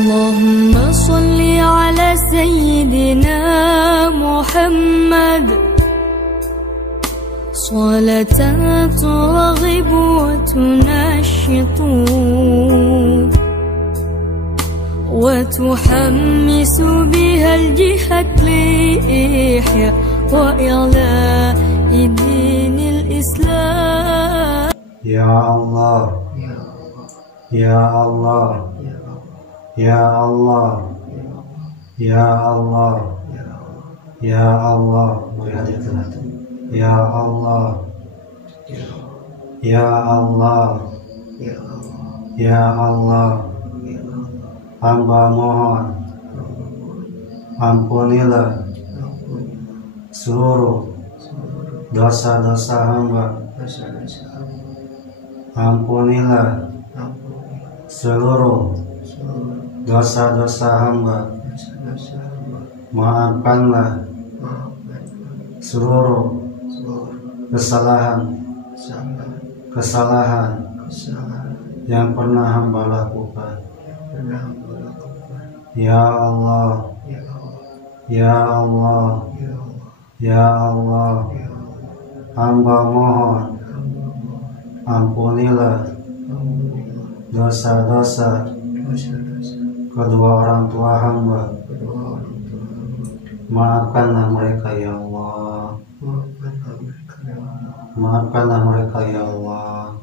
اللهم صل على سيدنا محمد صلاة ترغب وتنشط وتحمس بها الجهاد لإحياء وإعلاء دين الإسلام. Ya Allah, Ya Allah, Ya Allah, Ya Allah, Ya Allah, Ya Allah, Ya Allah, Ya Allah, hamba mohon ampunilah seluruh dosa-dosa hamba. Ampunilah seluruh dosa-dosa hamba. Maafkanlah seluruh kesalahan yang pernah hamba lakukan. Ya Allah, Ya Allah, Ya Allah, hamba mohon ampunilah dosa-dosa kedua orang tua hamba. Maafkanlah mereka ya Allah. Maafkanlah mereka ya Allah.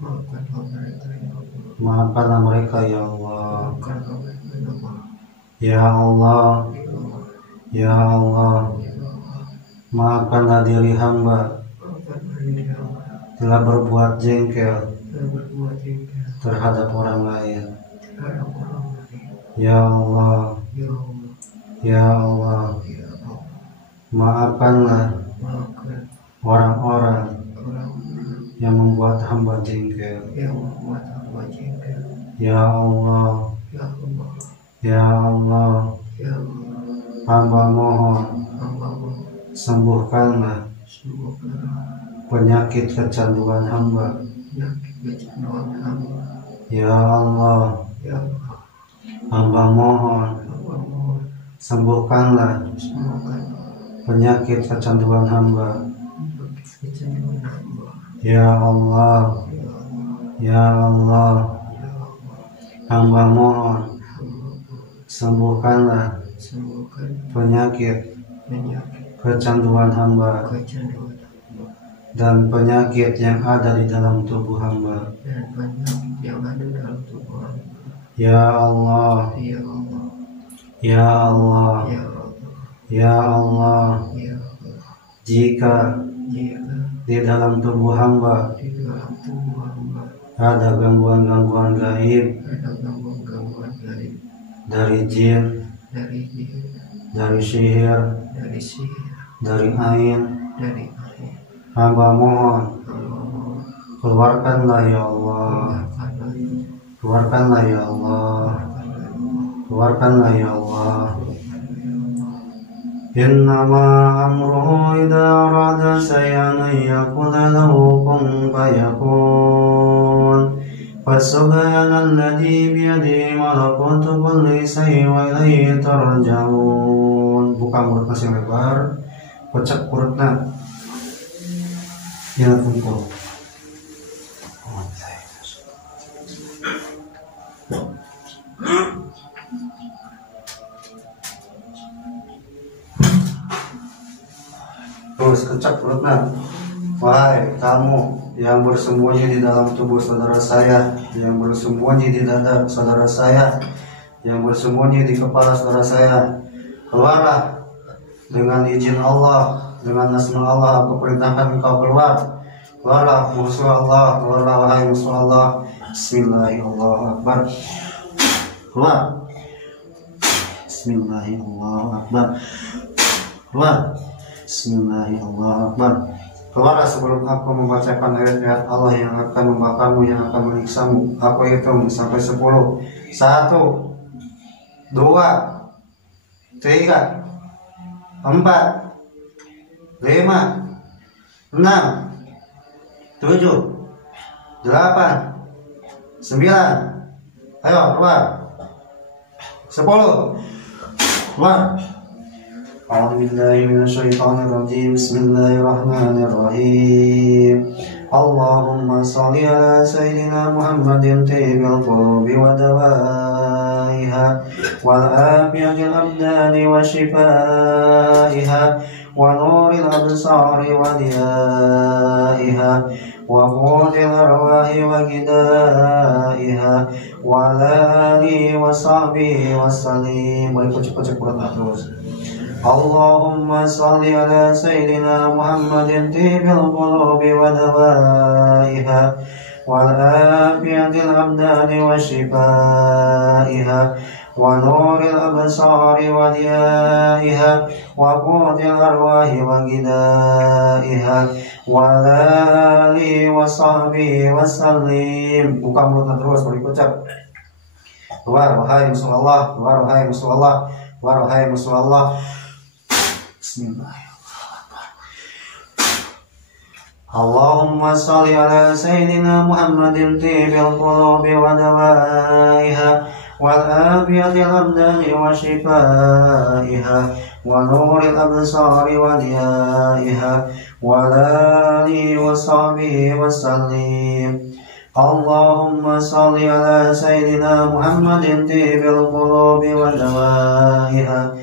Maafkanlah mereka ya Allah. Ya Allah, Ya Allah, maafkanlah diri hamba telah berbuat jengkel terhadap orang lain. Ya Allah, Ya Allah, maafkanlah orang-orang yang membuat hamba jengkel. Ya Allah, Ya Allah, hamba mohon sembuhkanlah penyakit kecanduan hamba. Ya Allah, hamba mohon sembuhkanlah penyakit kecanduan hamba. Ya Allah, Ya Allah, hamba mohon sembuhkanlah penyakit kecanduan hamba dan penyakit yang ada di dalam tubuh hamba. Ya Allah, Ya Allah, Ya Allah, jika di dalam tubuh hamba ada gangguan-gangguan gaib dari jin, dari sihir, dari ain, hamba mohon keluarkanlah ya Allah, keluarkanlah ya Allah, keluarkanlah ya Allah. Innama amruhu idza arada shay'an an yaqula lahu kun fayakun. Fasubhanalladzi biyadihi malakutu kulli syai'in wa ilaihi turja'un. Buka mulut masih lebar, kocak perutnya. Ya kumpul. Terus kecap perutnya. Wahai kamu yang bersembunyi di dalam tubuh saudara saya, yang bersembunyi di dada saudara saya, yang bersembunyi di kepala saudara saya, keluarlah dengan izin Allah, dengan nama Allah aku perintahkan engkau keluar. Keluarlah musuh Allah, keluarlah wahai musuh Allah. Bismillahirrahmanirrahim. Keluar. Bismillahirrahmanirrahim. Keluar. Bismillahirrahmanirrahim. Keluarlah sebelum aku membacakan ayat-ayat Allah yang akan membakarmu, yang akan menyiksamu. Aku hitung sampai 10. 1, 2, 3, 4, 5, 6, 7, 8, 9. Ayo keluar. 10, 10. Keluar. A'udzubillahi minasyaitonirrajim. Bismillahirrahmanirrahim. Allahumma shalli ala sayyidina Muhammadin tibbil qulubi wa dawaiha wal afiyatil abdani wa shifaiha wa nuril absari wa diyaiha wa qutil arwahi wa gidaiha wa alihi wa sahbihi wa sallim. Boleh cepat-cepat buat terus. Allahumma salli ala sayyidina Muhammadin tibbil qulubi wa dawaiha wal afiyatil abdani wa shifaiha wa nuril absari wa diyaiha wa qutil arwahi wa gidaiha wa alihi wa sahbihi wa sallim. Buka mulutnya terus, boleh ucap. Keluar wahai musuh Allah, keluar wahai musuh Allah, keluar wahai musuh Allah. Allahumma salli ala sayyidina Muhammadin tibbil qulubi wa dawaiha wal afiyatil abdani wa shifaiha wa nuril absari wa diyaiha wa alihi wa sahbihi wa sallim. Allahumma salli ala sayyidina Muhammadin tibbil qulubi wa dawaiha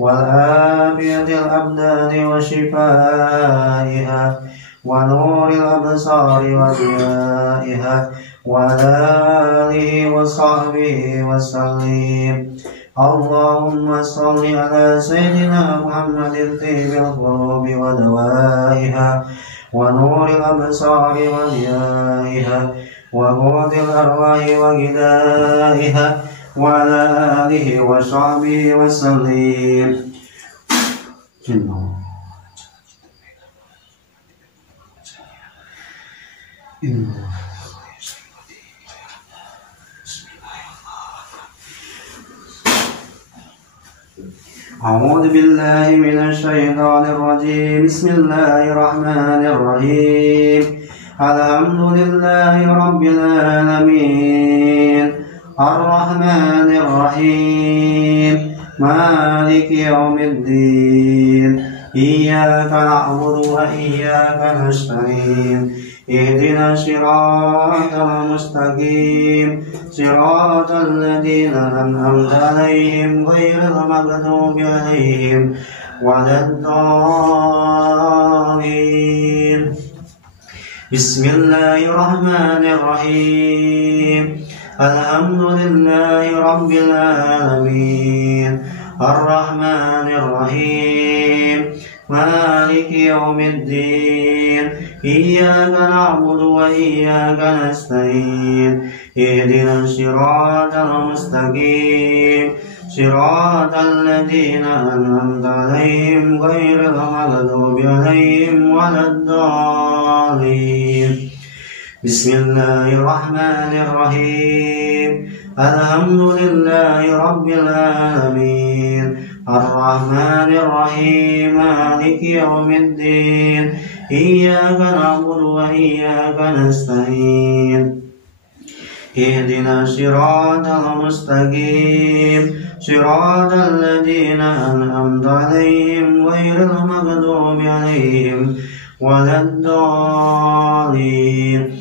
wal afiyatil abdani wa shifaiha wa nuril absari wa diyaiha wa alihi wa sahbihi wa sallim. Allahumma salli ala sayyidina Muhammadin tibbil qulubi wa dawaiha wa nuril absari wa diyaiha wa qutil arwahi wa gidaiha wa alihi wa sahbihi wa sallim. A'udzu billahi minasy syaithanir rajim. Bismillahirrahmanirrahim. Alhamdulillahi rabbil alamin. Ar-Rahmanir Rahim. Maliki yaumiddin. Iyyaka na'budu wa iyyaka nasta'in. Ihdina shiratal mustaqim. Shiratal ladzina an'amta 'alaihim ghairil maghdubi 'alaihim waladdallin. Bismillahirrahmanirrahim. Alhamdulillahi rabbil alamin. Ar-Rahmanir Rahim. Maliki yaumiddin. Iyyaka na'budu wa iyyaka nasta'in. Ihdinas siratal mustaqim. Shiratal ladzina an'amta 'alaihim ghairil maghdubi 'alaihim waladdallin. Bismillahirrahmanirrahim. Alhamdulillahi rabbil alamin. Ar-Rahmanir Rahim. Maliki yaumiddin. Iyyaka na'budu wa iyyaka nasta'in. Ihdinas siratal mustaqim. Shiratal ladzina an'amta 'alaihim ghairil maghdubi 'alaihim waladdallin.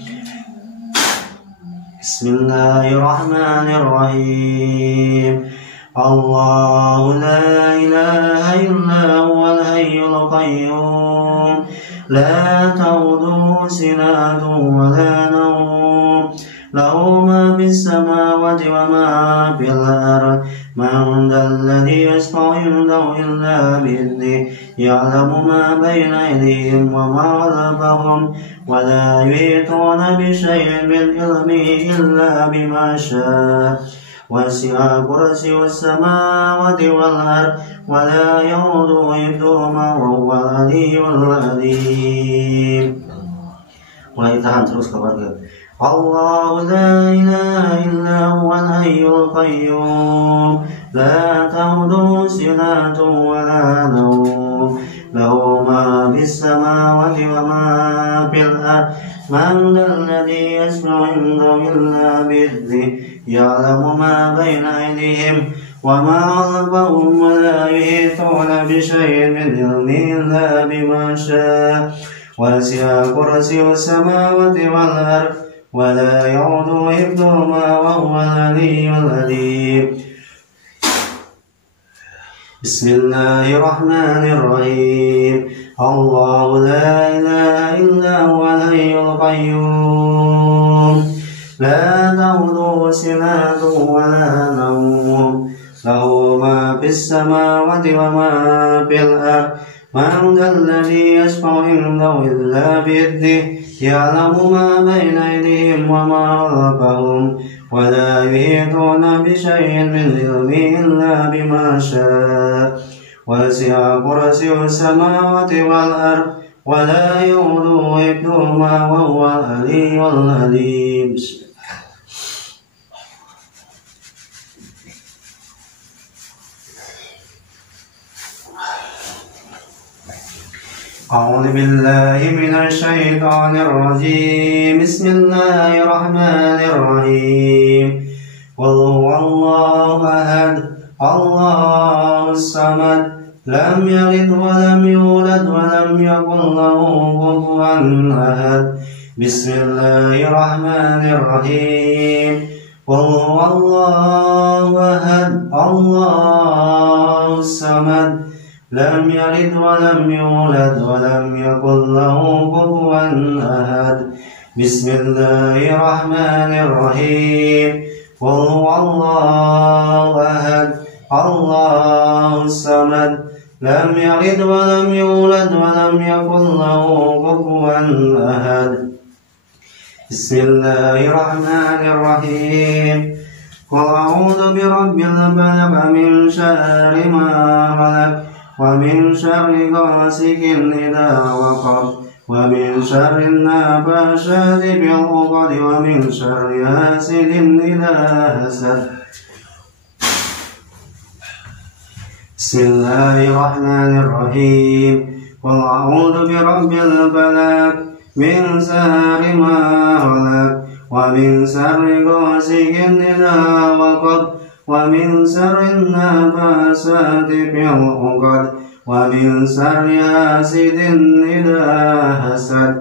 Bismillahirrahmanirrahim. Allahu la ilaha illa huwal hayyul qayyum. La ta'khudhuhu sinatun wa la nawm. Lahu ma fis samawati wa ma fil ardh. Man dhal ladzi yashfa'u 'indahu illa bi'idhnihi. Ya'lamu ma bayna aydihim wa ma khalfahum. Wa la yuhituna bi shay'in min 'ilmihi illa bima sha'a. Wasi'a kursiyyuhus samawati wal ardh wa la ya'uduhu hifdhuhuma wa huwal 'aliyyul 'azim. Mulai tahan terus keluarga. Allahu la ilaha illa huwal hayyul qayyum. La ta'khudhuhu sinatun wa la nawm. Lahu ma fis samawati wa ma fil ardh. Man dhal ladzi yashfa'u 'indahu illa bi'idhnihi. Ya'lamu ma bayna aydihim وما علمهم ولا يحيطون بشيء من علمه إلا بما شاء وسع كرسيه السماوات والأرض ولا يعود حفظهما وهو العلي العظيم بسم الله الرحمن الرحيم الله لا إله إلا هو الحي القيوم لا تأخذه سنة ولا نوم له ما في السماوات وما في الأرض من ذا الذي يشفع عنده إلا بإذنه يعلم ما بين أيديهم وما خلفهم ولا يحيطون بشيء من علمه إلا بما شاء وسع كرسيه السماوات والأرض ولا يؤوده حفظهما وهو العلي العظيم أعوذ بالله من الشيطان الرجيم بسم الله الرحمن الرحيم قل هو الله أحد الله الصمد لم يلد ولم يولد ولم يكن له كفوا أحد بسم الله الرحمن الرحيم قل هو الله أحد الله الصمد لم يلد ولم يولد ولم يكن له كفوا أحد بسم الله الرحمن الرحيم قل هو الله أحد الله الصمد لم يلد ولم يولد ولم يكن له كفوا أحد بسم الله الرحمن الرحيم قل أعوذ برب الفلق من شر ما خلق ومن شر غاسق إذا وقب ومن شر النفاثات في العقد ومن شر حاسد إذا حسد بسم الله الرحمن الرحيم قل أعوذ برب الفلق من شر ما خلق ومن شر غاسق إذا وقب ومن شر النفاثات في العقد ومن شر حاسد إذا حسد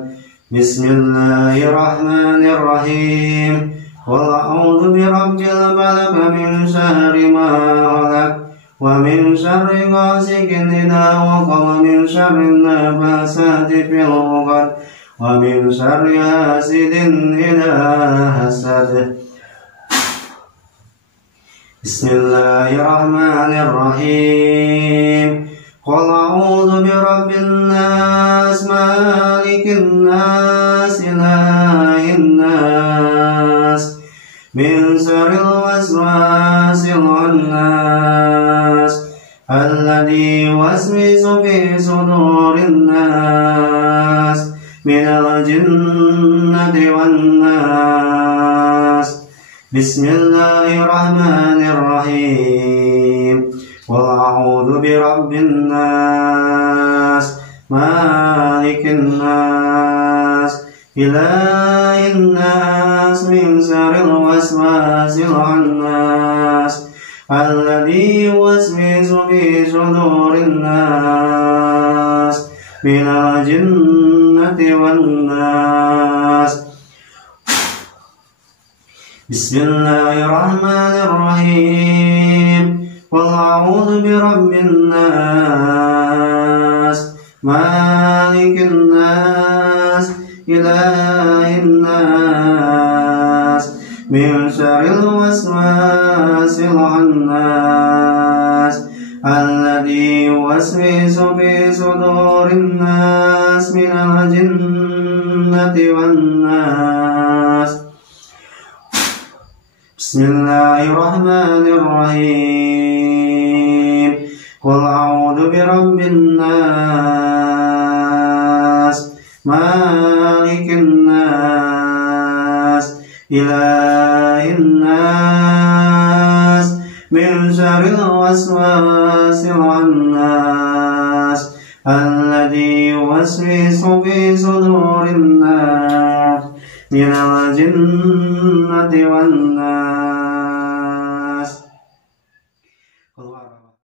بسم الله الرحمن الرحيم قل أعوذ برب الفلق من شر ما خلق ومن شر غاسق إذا وقب ومن شر النفاثات في العقد ومن شر حاسد إذا حسد بسم الله الرحمن الرحيم قل أعوذ برب الناس مالك الناس إله الناس من شر الوسواس الخناس الذي يوسوس في صدور الناس من الجنة والناس بسم الله الرحمن الرحيم قل أعوذ برب الناس مالك الناس إله الناس من شر الوسواس الخناس الذي يوسوس في صدور الناس من الجنة والناس بسم الله الرحمن الرحيم قل أعوذ برب الناس مالك الناس إله الناس من شر الوسواس الخناس الذي يوسوس في صدور الناس من الجنة والناس بسم الله الرحمن الرحيم قل أعوذ برب الناس مالك الناس إله الناس من شر الوسواس الخناس الذي يوسوس في صدور الناس من الجنة والناس